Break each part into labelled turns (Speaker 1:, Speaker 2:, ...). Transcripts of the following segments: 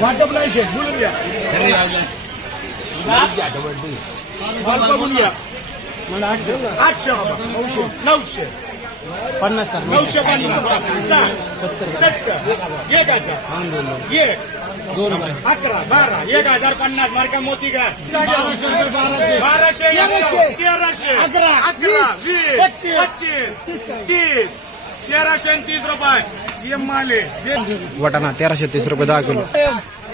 Speaker 1: वाटप नाही शेठ बोलून घ्या माल बघून घ्या आठशे रुपये नऊशे नऊशे
Speaker 2: पन्नास
Speaker 1: नऊशे पन्नास सत्तर एक हजार एक
Speaker 2: दोन
Speaker 1: अकरा बारा एक हजार पन्नास मार्का मोती का बाराशे तेराशे.
Speaker 2: अकरा,
Speaker 1: अकरा.
Speaker 2: वीस, पच्चीस.
Speaker 1: तीस. तेराशे तीस रुपये. ये माले.
Speaker 3: वाटाणा तेराशे तीस रुपये दहा किलो.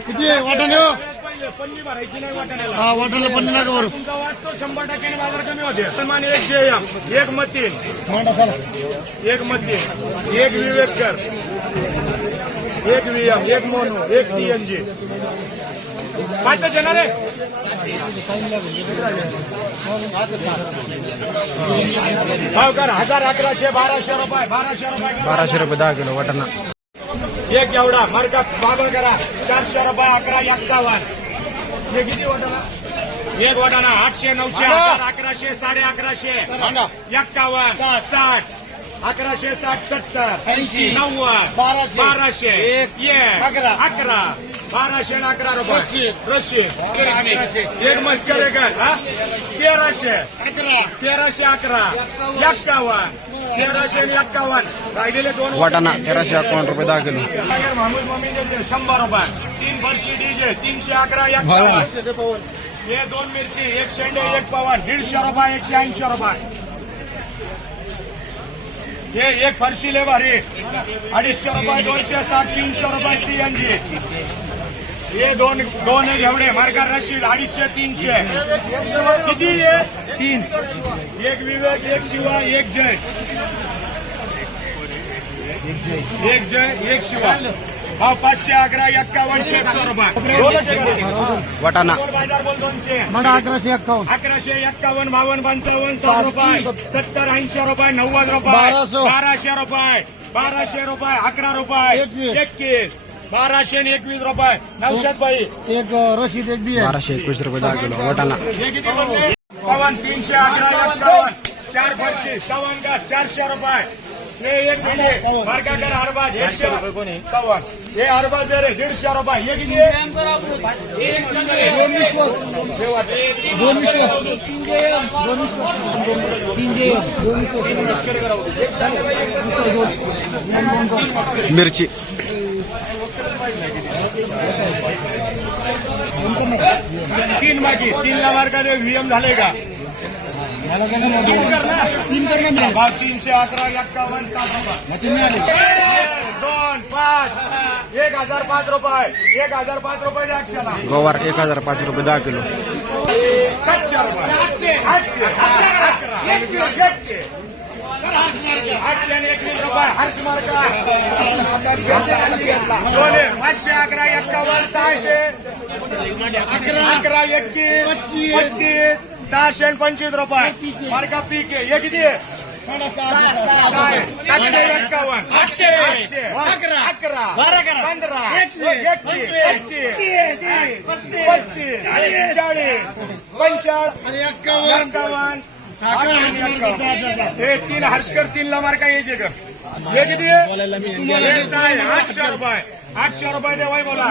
Speaker 2: किती आहे? वाटाणे हो?
Speaker 1: पन्नी भरायची नाही वाटाण्याला.
Speaker 2: हा वाटाणे पन्नास नका भरू.
Speaker 1: तुमचा वाचतो शंभर टक्क्याने बाजार कमी होते. सन्मान एक जेयम एक मतीन एक मतीन एक विवेककर. एक वियम एक मोनू एक सीएनजी पाच येणार आहे. भाव कर हजार अकराशे बाराशे रुपये बाराशे रुपये.
Speaker 3: बाराशे रुपये दहा किलो वाटाणा.
Speaker 1: एक एवढा मार्का बाबळ करा. चारशे रुपये अकरा एक्कावन्न. हे किती वाटाणा? एक वाटाणा आठशे नऊशे हजार अकराशे साडे अकराशे. एक्कावन्न साठ. अकराशे साठ सत्तर.
Speaker 2: ऐंशी.
Speaker 1: नव्वद
Speaker 2: बाराशे.
Speaker 1: बाराशे.
Speaker 2: एक.
Speaker 1: एक
Speaker 2: अकरा.
Speaker 1: बाराशे आणि अकरा रुपये.
Speaker 2: अकराशे.
Speaker 1: एक मस्कर एक हा? तेराशे. तेराशे अकरा. एक्कावन्न. तेराशे आणि एक्कावन्न. राहिलेले दोन
Speaker 3: वाटाणा तेराशे अकावन्न रुपये दहा किलो.
Speaker 1: मम्मी देते शंभर रुपये. तीन फरशी डीजे तीनशे अकरा एक हे दोन मिरची एक शेंडे एक पवन. दीडशे रुपये एकशे ऐंशी रुपये. हे एक फरशी ले भारी. अडीचशे रुपये दोनशे साठ तीनशे रुपये सीएनजी हे दोन दोन एवढे मार्गा रशीद अडीचशे तीनशे. किती आहे तीन. एक विवेक एक शिवा एक जय. एक जय एक शिवा. भाव पाचशे अकरा एक्कावन्न छेसशे रुपये.
Speaker 3: वाटाणा.
Speaker 1: दोनशे
Speaker 2: मांडा अकराशे एक्कावन्न.
Speaker 1: अकराशे एक्कावन्न बावन्न पंचावन्न साठ रुपये. सत्तर. ऐंशी रुपये नव्वद रुपये.
Speaker 2: बाराशे.
Speaker 1: बाराशे रुपये. बाराशे रुपये अकरा रुपये.
Speaker 2: एकवीस.
Speaker 1: बाराशे आणि एकवीस रुपये नऊशे बाई
Speaker 2: एक रशीद एक बी
Speaker 3: बाराशे एकवीस रुपये दहा किलो वाटाणा
Speaker 1: हे? किती बनले पवन तीनशे अकरा एक्कावन्न चार फरशी सवन का चारशे रुपये हे एक मिनिट मार्गाकर हरबाज एकशे रुपये सवन हे हरबाज दे रे दीडशे रुपये हे किती
Speaker 3: मिरची।
Speaker 1: तीन बाकी तीन ला मार्का दे व्हीएम झाले का? तीन कर ना.
Speaker 2: तीन कर ना मी.
Speaker 1: भाव तीनशे अकरा एक्कावन्न साठ रुपये.
Speaker 2: तीन मिळाले
Speaker 1: एक, दोन पाच. एक हजार पाच रुपये. एक हजार पाच रुपये द्या अक्षला
Speaker 3: गवार एक हजार पाच रुपये दहा किलो.
Speaker 1: सातशे रुपये. आठशे अकरा. एकशे आठशे आणि एकवीस रुपये हर्ष मार्का दोन आहे. पाचशे अकरा एक्कावन्न सहाशे अकरा अकरा एकतीस
Speaker 2: पच्चीस.
Speaker 1: सहाशे आणि पंचवीस रुपये मार्का पीक आहे हे किती सातशे एक्कावन्न
Speaker 2: आठशे.
Speaker 1: आठशे
Speaker 2: अकरा.
Speaker 1: अकरा
Speaker 2: बारा
Speaker 1: पंधरा
Speaker 2: एकवीस.
Speaker 1: एकशे पच्चीस तीस, पस्तीस चाळीस पंचाळ
Speaker 2: आणि एक्कावन्न
Speaker 1: हे तीन हर्षकर तीनला मार्का यायचे का हे किती आहे? आठशे रुपये. आठशे रुपये देवाय बोला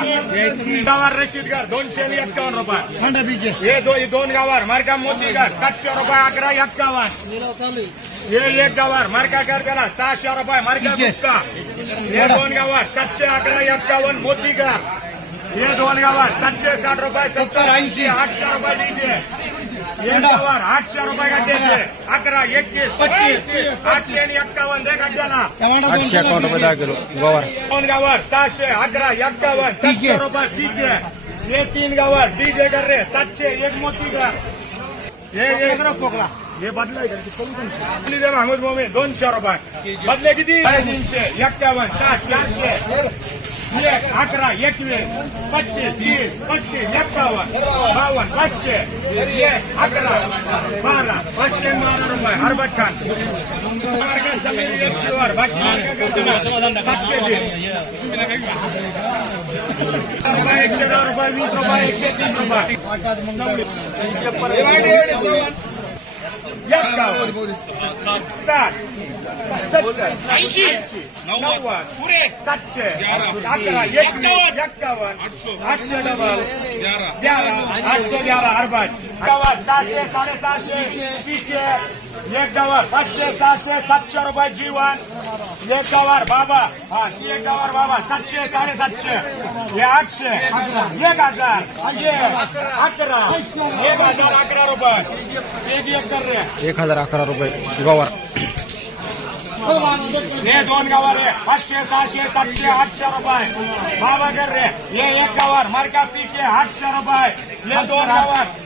Speaker 1: गावार रशीद घर दोनशे आणि एक्कावन्न रुपये. हे दो- दोन गावार मार्का मोती घर सातशे रुपये अकरा एक्कावन्न. हे एक गावार मार्का कर त्याला सहाशे रुपये मार्का. गुप्ता. हे दोन गावार सातशे अकरा एक्कावन्न मोती घर हे दोन गावार सातशे साठ रुपये सत्तर ऐंशी आठशे रुपये द्यायचे एक गावार आठशे रुपये गाठ्याचे अकरा एकतीस पच्चीस आठशे आणि एक्कावन्न. गाठ्याला
Speaker 3: आठशे अकावन्न रुपये दहा किलो. गवार.
Speaker 1: दोन गावार सहाशे अकरा एक्कावन्न सातशे रुपये ठीक आहे हे तीन गावार डीजे कर रे सातशे एक मोती का हे पोकला हे बदलाय का? ते कमी कमी. दे महमूद मोमे दोनशे रुपये. बदले किती? तीनशे एक्कावन्न साठ चारशे अकरा एकवीस पच्चीस तीस पस्तीस एक्कावन्न बावन्न पाचशे एक अकरा बारा पाचशे बारा रुपये हरबत खान. मार्ग बाकी सातशे तीस रुपये एकशे दहा रुपये वीस रुपये एकशे तीस रुपये. एक्कावन्न साठ. सत्तर ऐंशी नव्वद सातशे अकरा एकवीस एक्कावन्न आठशे डबल ग्यारह आठशे ग्यारह अरबाज गावात सहाशे साडेसहाशे पीके एक गावात पाचशे सहाशे सातशे रुपये जीवन. एक गावार बाबा. हा एक गावार बाबा. सातशे साडेसातशे. हे आठशे. एक हजार. अकरा. एक हजार अकरा रुपये. एक एक कर रे.
Speaker 3: एक हजार अकरा रुपये. गवार.
Speaker 1: दोन गावार रे पाचशे सातशे आठशे रुपये बाबा कर रे हे एक गावार मार्का पीके आठशे रुपये हे दोन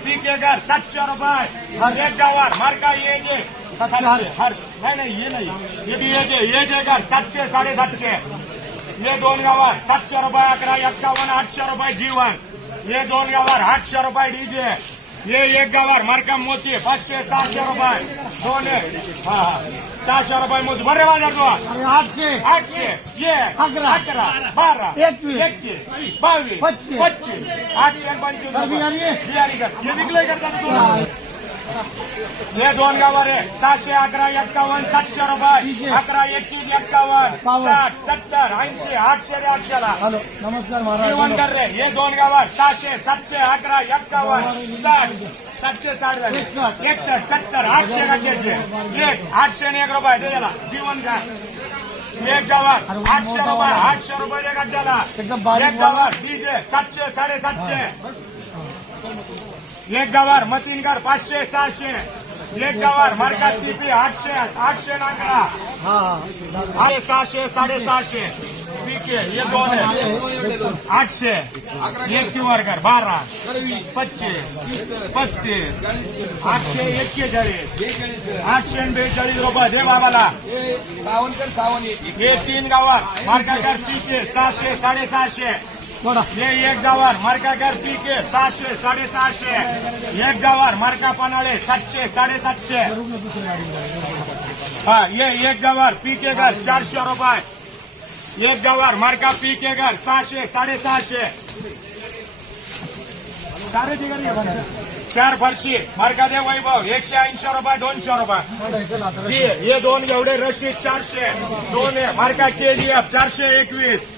Speaker 1: पीके कर सातशे रुपये हर एक गावार मार्का ये जे हर नाही नाही हे नाही हे बी ये जे ये जे कर सातशे साडेसातशे हे दोन गावार सातशे रुपये अकरा आठशे रुपये जीवन हे दोन गावार आठशे रुपये डीजे। हे एक गावार मार्का मोती पाचशे सहाशे रुपये. दोन हा हा. सहाशे रुपये मोती. बरे बाजार तो
Speaker 2: आठशे.
Speaker 1: आठशे. एक
Speaker 2: अकरा.
Speaker 1: अकरा. बारा.
Speaker 2: एकवीस.
Speaker 1: एकतीस. बावीस.
Speaker 2: पच्चीस.
Speaker 1: पच्चीस. आठशे पंचवीस.
Speaker 2: बियाणी
Speaker 1: कर हे विकलंय करतात तुला हे दोन गावार आहे. सहाशे अकरा एक्कावन्न सातशे रुपये. अकरा एकतीस एक्कावन्न. साठ सत्तर ऐंशी आठशे ते आठशेला.
Speaker 2: हॅलो नमस्कार
Speaker 1: जीवन
Speaker 2: महाराज
Speaker 1: कर रे हे दोन गावात सहाशे सातशे अकरा एक्कावन्न साठ सातशे साठ झाले.
Speaker 2: एकसष्ट.
Speaker 1: सत्तर आठशे टक्क्याचे. एक आठशे एक रुपये. दे याला जीवन काय एक गावात आठशे रुपये आठशे रुपये दे गड्ड्याला. एक गावात डीजे सातशे साडेसातशे. एक गावार मतीनगर पाचशे सहाशे. एक गावार मार्का सीपी आठशे आठशे नांगरा.
Speaker 2: हा
Speaker 1: आठशे सहाशे साडेसहाशे. पीके हे दोन आठशे. एक वर्कर बारा. पच्चीस. पस्तीस. आठशे एक्केचाळीस. आठशे बेचाळीस रुपये दे बाबाला. हे तीन गावात. मार्काकर पीके सहाशे साडेसहाशे. हे एक गावार मार्काकर पीके सहाशे साडेसहाशे. एक गावार मार्का पनाळे सातशे साडेसातशे. हा ये एक गावार पीके घर चारशे रुपये. एक गावार मार्का पीके घर सहाशे साडेसहाशे. चार फरशी मार्का दे वैभव एकशे ऐंशी रुपये दोनशे रुपये. हे दोन एवढे रशीद चारशे. दोन आहे मार्का केजीएफ चारशे एकवीस.